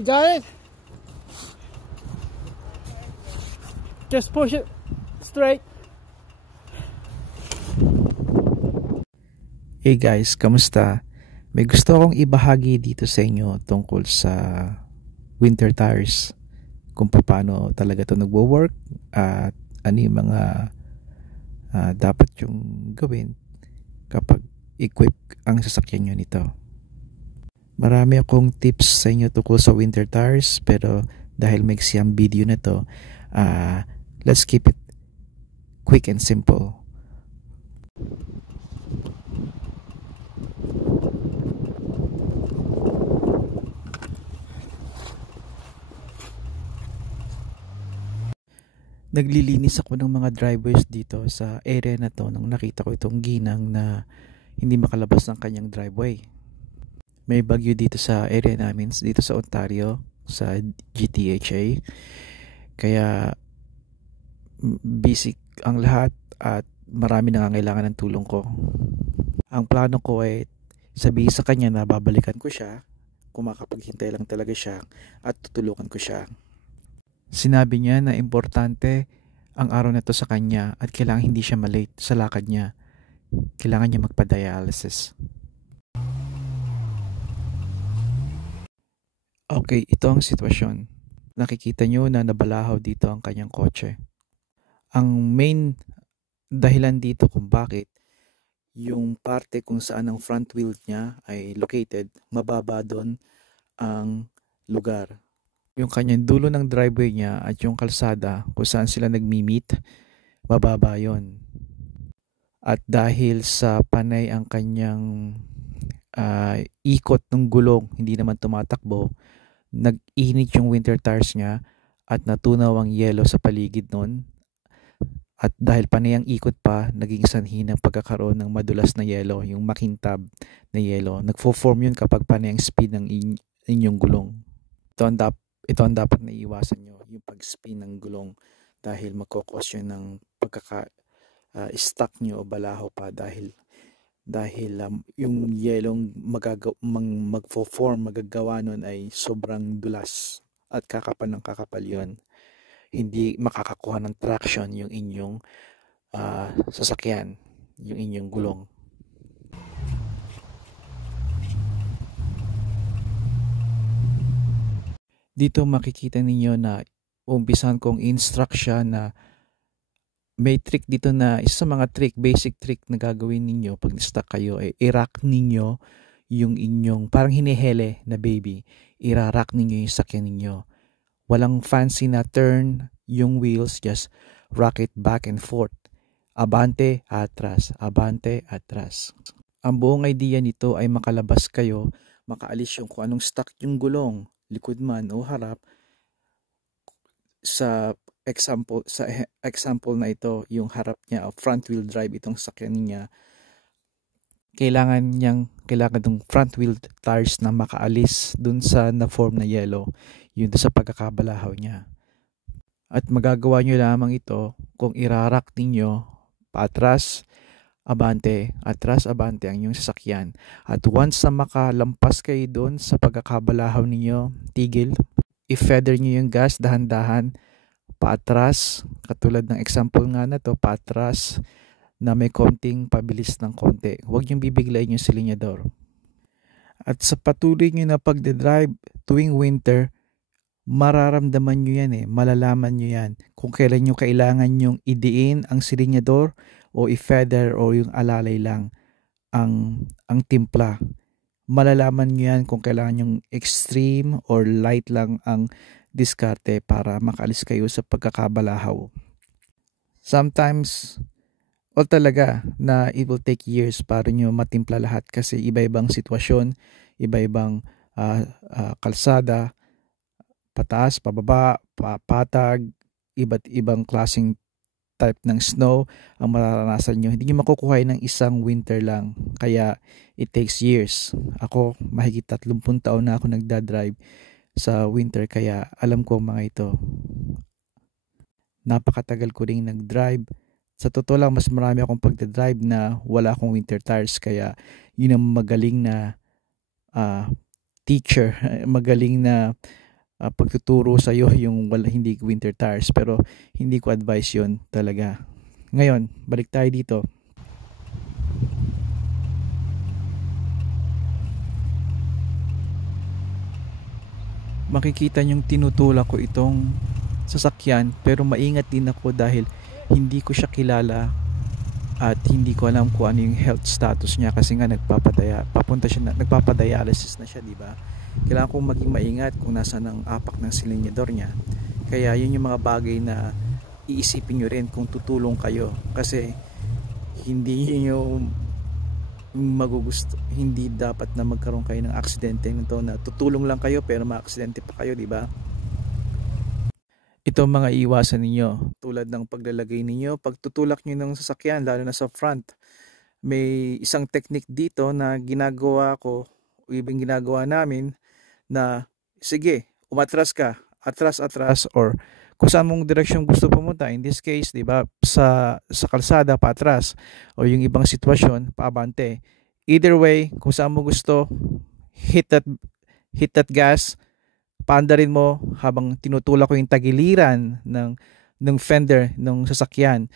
You got it? Just push it straight. Hey guys, kamusta? May gusto akong ibahagi dito sa inyo tungkol sa winter tires. Kung paano talaga ito nagwo-work at ano yung mga dapat yung gawin kapag equip ang sasakyan nyo nito. Marami akong tips sa inyo tungkol sa winter tires, pero dahil maiksi ang video na to, let's keep it quick and simple. Naglilinis ako ng mga drivers dito sa area na to nang nakita ko itong ginang na hindi makalabas ng kanyang driveway. May bagyo dito sa area namin, dito sa Ontario, sa GTHA. Kaya busy ang lahat at marami nangangailangan ng tulong ko. Ang plano ko ay sabihin sa kanya na babalikan ko siya kung makapaghintay lang talaga siya at tutulungan ko siya. Sinabi niya na importante ang araw na to sa kanya at kailangan hindi siya malate sa lakad niya. Kailangan niya magpa-dialysis. Okay, ito ang sitwasyon. Nakikita niyo na nabalahaw dito ang kanyang kotse. Ang main dahilan dito kung bakit yung parte kung saan ang front wheel niya ay located, mababa doon ang lugar. Yung kanyang dulo ng driveway niya at yung kalsada kung saan sila nagmi-meet, mababa yon. At dahil sa panay ang kanyang ikot ng gulong, hindi naman tumatakbo, nag-init yung winter tires niya at natunaw ang yelo sa paligid nun. At dahil panay ang ikot pa, naging sanhi ng pagkakaroon ng madulas na yelo, yung makintab na yelo. Nagfo-form yun kapag panay ang speed ng inyong gulong. Ito ang dapat na iwasan nyo, yung pag-spin ng gulong, dahil magkakos yun ng pagkaka-stuck nyo o balaho pa dahil yung yelong magagawa nun ay sobrang dulas at kakapal ng kakapal yun. Hindi makakakuha ng traction yung inyong sasakyan, yung inyong gulong. Dito makikita ninyo na umpisan kong instruct siya na may trick dito na isa sa mga basic trick na gagawin ninyo pag stuck kayo ay i-rack ninyo yung inyong parang hinihele na baby. I-rack ninyo yung sakyan ninyo. Walang fancy na turn yung wheels, just rock it back and forth. Abante, atras, abante, atras. Ang buong idea nito ay makalabas kayo, makaalis yung kung anong stuck yung gulong, likod man o harap. Sa example na ito, yung harap niya, front wheel drive itong sakyan niya, kailangan ng front wheel tires na makaalis dun sa na-form na yellow, yun sa pagkakabalahaw niya. At magagawa nyo lamang ito kung irarak ninyo paatras, abante, atras, abante ang inyong sasakyan. At once na makalampas kayo doon sa pagkakabalahaw ninyo, tigil, i-feather nyo yung gas dahan-dahan, paatras, katulad ng example nga na to, paatras na may konting pabilis ng konti. Huwag nyo bibiglayin yung silinyador. At sa patuloy nyo na pagdadrive tuwing winter, mararamdaman nyo yan malalaman nyo yan kung kailan nyo kailangan yung idiin ang silinyador o i-feather o yung alalay lang ang timpla. Malalaman nyo yan kung kailangan yung extreme or light lang ang diskarte para makaalis kayo sa pagkakabalahaw. Sometimes, o talaga na it will take years para nyo matimpla lahat kasi iba-ibang sitwasyon, iba-ibang kalsada, pataas, pababa, patag, iba't ibang klaseng type ng snow ang mararanasan nyo. Hindi nyo makukuha ng isang winter lang. Kaya it takes years. Ako, mahigit 30 taon na ako nagdadrive sa winter. Kaya alam ko mga ito. Napakatagal ko ring nagdrive. Sa totoo lang, mas marami akong pagdadrive na wala akong winter tires. Kaya yun ang magaling na teacher. Magaling na pagtuturo sa iyo yung hindi winter tires, pero hindi ko advise yon talaga. Ngayon, balik tayo dito. Makikita niyong tinutulak ko itong sasakyan, pero maingat din ako dahil hindi ko siya kilala at hindi ko alam kung ano yung health status niya, kasi nga nagpapadialysis na siya, di ba? Kailangan kong maging maingat kung nasaan ang apak ng silinyador niya. Kaya yun yung mga bagay na iisipin nyo rin kung tutulong kayo, kasi hindi nyo magugusto, hindi dapat na magkaroon kayo ng aksidente nito na tutulong lang kayo pero maaksidente pa kayo, di ba? Ito mga iwasan ninyo, tulad ng paglalagay ninyo, pagtutulak nyo ng sasakyan, lalo na sa front. May isang technique dito na ginagawa ko, o ibang ginagawa namin, na sige, umatras ka, atras, or kung saan mong direksyon gusto pumunta. In this case, di ba, sa kalsada, paatras, o yung ibang sitwasyon, paabante. Either way, kung saan mo gusto, hit that gas, paandarin mo habang tinutulak ko yung tagiliran ng fender ng sasakyan.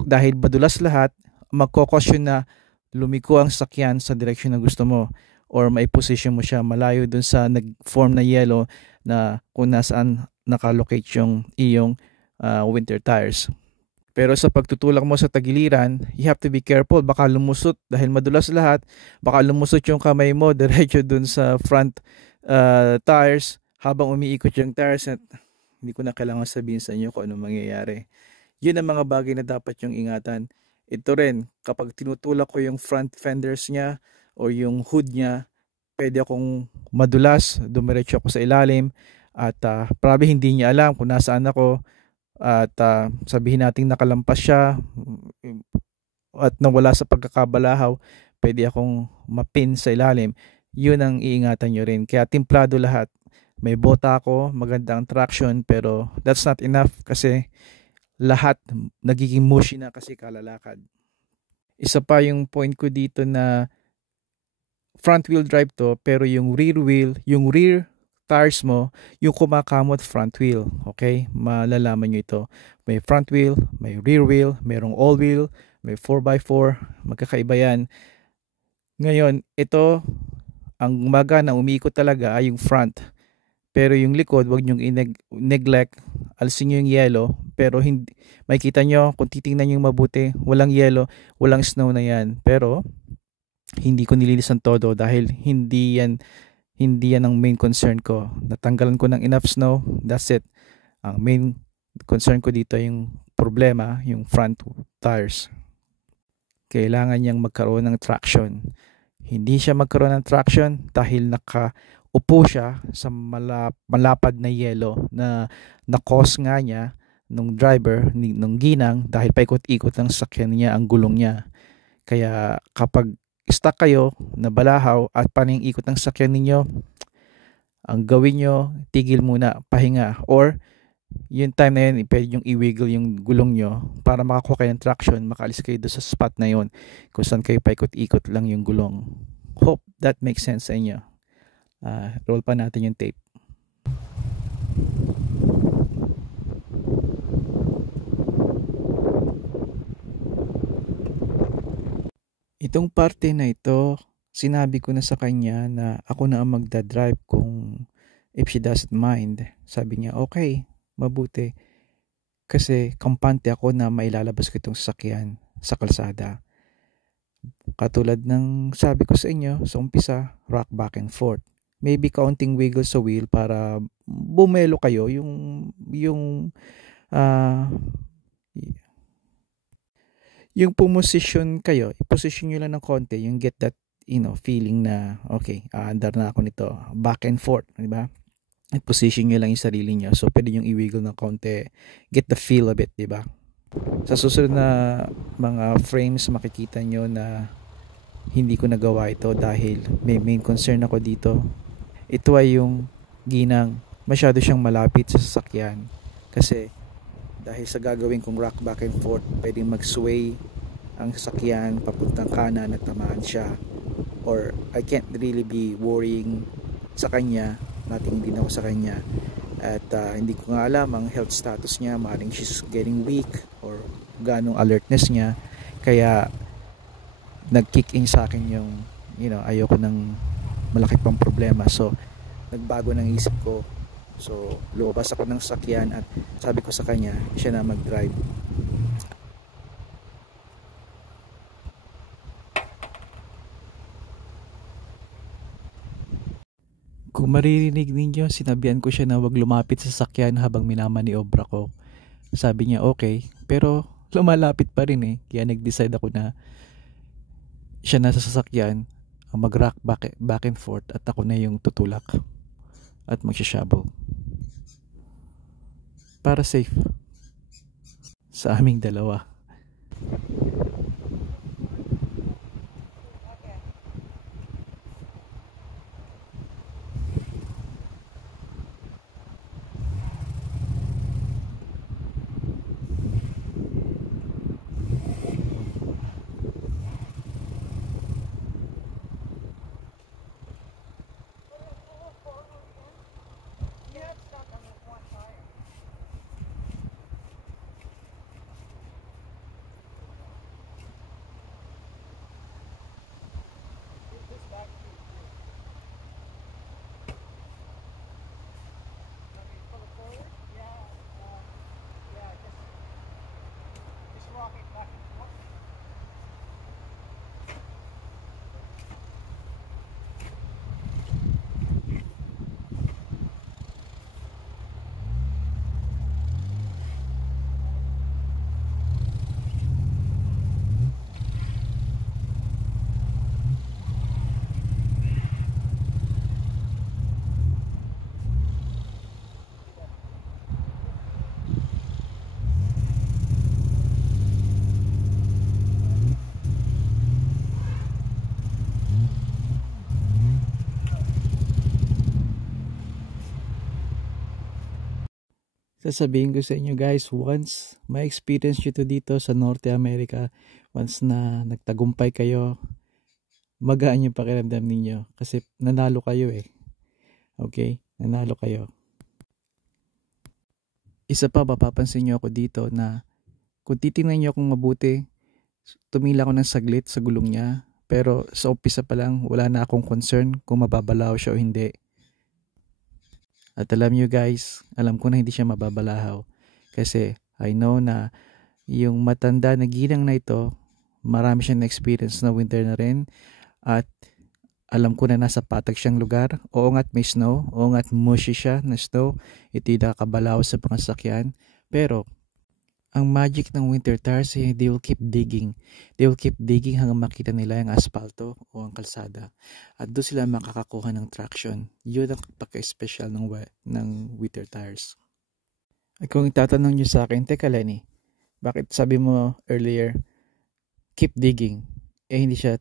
Dahil madulas lahat, magkokosyon na lumiko ang sasakyan sa direksyon na gusto mo, or may position mo siya malayo dun sa nag-form na yellow na kung nasaan nakalocate yung iyong winter tires. Pero sa pagtutulak mo sa tagiliran, you have to be careful. Baka lumusot dahil madulas lahat. Baka lumusot yung kamay mo diretso dun sa front tires habang umiikot yung tires. At hindi ko na kailangan sabihin sa inyo kung ano mangyayari. Yun ang mga bagay na dapat yung ingatan. Ito rin, kapag tinutulak ko yung front fenders niya o yung hood niya, pwede akong madulas, dumiretso ako sa ilalim, at probably hindi niya alam kung nasaan ako, at sabihin natin nakalampas siya at nawala sa pagkakabalahaw, pwede akong mapin sa ilalim. Yun ang iingatan nyo rin. Kaya timplado lahat. May bota ako, magandang traction, pero that's not enough kasi lahat nagiging mushy na kasi kalalakad. Isa pa yung point ko dito na front wheel drive to, pero yung rear tires mo, yung kumakamot front wheel. Okay? Malalaman nyo ito. May front wheel, may rear wheel, mayroong all wheel, may 4x4. Magkakaiba yan. Ngayon, ito, ang gumagana, umiikot talaga ay yung front. Pero yung likod, wag nyong neglect. Alisin nyo yung yellow. Pero hindi, makikita nyo, kung titingnan nyo mabuti, walang yellow, walang snow na yan. Pero hindi ko nililisan todo dahil hindi yan ang main concern ko. Natanggalan ko ng enough snow, that's it. Ang main concern ko dito yung problema, yung front tires. Kailangan niyang magkaroon ng traction. Hindi siya magkaroon ng traction dahil nakaupo siya sa malapad na yellow na cause nga niya nung driver, nung ginang, dahil paikot-ikot ng sakyan niya ang gulong niya. Kaya kapag stuck kayo, nabalahaw at paning ikot ng sakyan ninyo, ang gawin nyo, tigil muna, pahinga, or yung time na yun, pwede yung i-wiggle yung gulong nyo para makakuha kayo ng traction, makaalis kayo doon sa spot na yun kung saan kayo paikot-ikot lang yung gulong. Hope that makes sense sa inyo. Roll pa natin yung tape. Itong parte na ito, sinabi ko na sa kanya na ako na ang magdadrive kung if she doesn't mind. Sabi niya, okay, mabuti. Kasi kampante ako na mailalabas ko itong sasakyan sa kalsada. Katulad ng sabi ko sa inyo, sa umpisa, rock back and forth. Maybe kaunting wiggle sa wheel para bumelo kayo yung pumosisyon kayo, i-position nyo lang ng konti, yung get that, feeling na, okay, andar na ako nito, back and forth, di ba? I-position nyo lang yung sarili nyo, so pwede yung i-wiggle ng konti, get the feel of it, di ba? Sa susunod na mga frames, makikita nyo na hindi ko nagawa ito dahil may main concern ako dito. Ito ay yung ginang, masyado siyang malapit sa sasakyan, kasi dahil sa gagawin kong rock back and forth, pwedeng mag-sway ang sasakyan papuntang kanan at tamaan siya, or I can't really be worrying sa kanya, natingin din ako sa kanya At hindi ko nga alam ang health status niya, maaaring she's getting weak or ganong alertness niya, kaya nag-kick in sa akin yung ayoko ng malaki pang problema. So nagbago ng isip ko, so lumabas ako ng sasakyan at sabi ko sa kanya siya na mag-drive. Kung maririnig ninyo, sinabihan ko siya na wag lumapit sa sasakyan habang minamaniobra ko. Sabi niya okay, pero lumalapit pa rin kaya nag-decide ako na siya na sa sasakyan ang mag-rock back and forth at ako na yung tutulak at magsha-shovel para safe sa aming dalawa. Sasabihin ko sa inyo guys, once ma-experience nyo to dito sa Norte America, once na nagtagumpay kayo, magaan yung pakiramdam ninyo kasi nanalo kayo okay, nanalo kayo. Isa pa, mapapansin nyo ako dito na kung titingnan nyo akong mabuti, tumila ko ng saglit sa gulong niya, pero sa umpisa pa lang wala na akong concern kung mababalaw siya o hindi. At alam nyo guys, alam ko na hindi siya mababalahaw kasi I know na yung matanda na ginang na ito, marami siyang experience na winter na rin at alam ko na nasa patag siyang lugar. Oo nga't may snow, oo nga't mushy siya na snow, ito yung nakakabalaw sa mga sakyan, pero ang magic ng winter tires they will keep digging. They will keep digging hanggang makita nila yung aspalto o ang kalsada. At doon sila makakakuha ng traction. Yun ang pagka-special ng winter tires. At kung itatanong nyo sa akin, teka Lenny, bakit sabi mo earlier, keep digging? Hindi siya,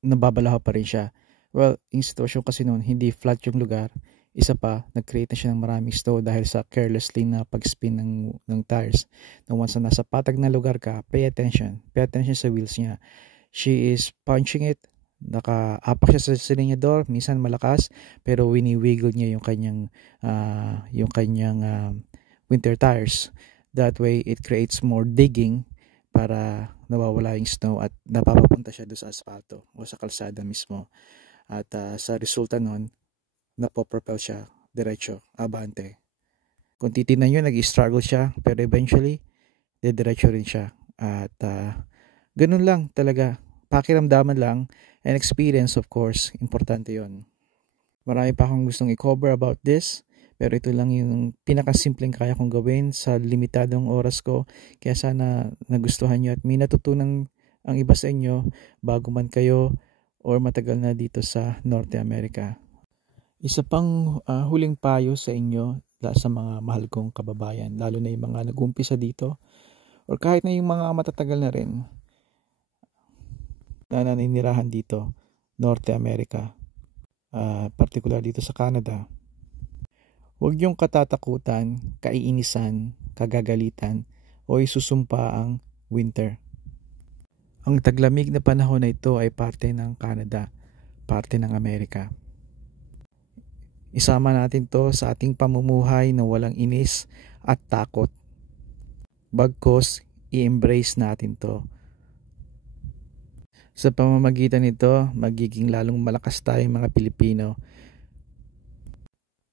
nababalaho pa rin siya. Well, yung sitwasyon kasi noon, hindi flat yung lugar. Isa pa, nag-create na siya ng maraming snow dahil sa carelessly na pag-spin ng tires. Na once na nasa patag na lugar ka, pay attention sa wheels niya. She is punching it, naka-apak siya sa silinyador, minsan malakas, pero wini-wiggle niya yung kanyang winter tires. That way, it creates more digging para nawawala yung snow at napapapunta siya doon sa asfalto o sa kalsada mismo. At sa resulta nun, napopropel siya diretso, abante. Kung titignan nyo, nag-struggle siya, pero eventually, diretso rin siya. At ganun lang talaga, pakiramdaman lang, and experience of course, importante yon. Marami pa akong gustong i-cover about this, pero ito lang yung pinakasimpleng kaya kong gawin sa limitadong oras ko. Kaya sana nagustuhan nyo at may natutunan ang iba sa inyo bago man kayo or matagal na dito sa Norte America. Isa pang huling payo sa inyo sa mga mahal kong kababayan, lalo na yung mga nag-umpisa dito or kahit na yung mga matatagal na rin na naninirahan dito, Norte America, particular dito sa Canada. Huwag niyong katatakutan, kaiinisan, kagagalitan o isusumpa ang winter. Ang taglamig na panahon na ito ay parte ng Canada, parte ng Amerika. Isama natin to sa ating pamumuhay na walang inis at takot. Bagkus, i-embrace natin to. Sa pamamagitan nito, magiging lalong malakas tayong mga Pilipino.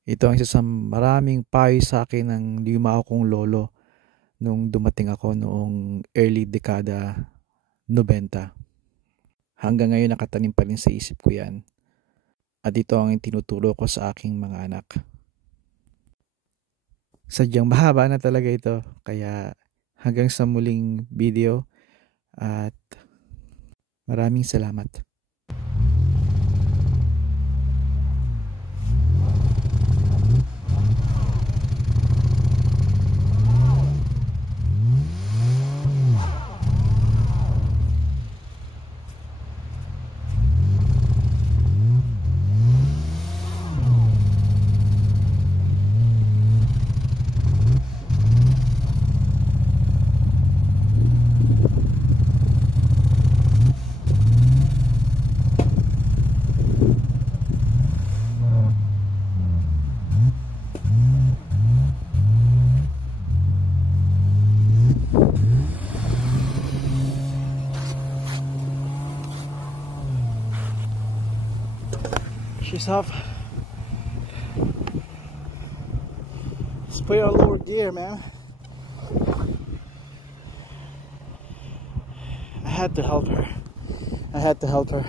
Ito ang isa sa maraming payo sa akin ng lima kong lolo nung dumating ako noong early dekada 90. Hanggang ngayon nakatanim pa rin sa isip ko yan. At ito ang tinuturo ko sa aking mga anak. Sadyang mahaba na talaga ito. Kaya hanggang sa muling video at maraming salamat. She's off. Let's put her on lower gear, man. I had to help her.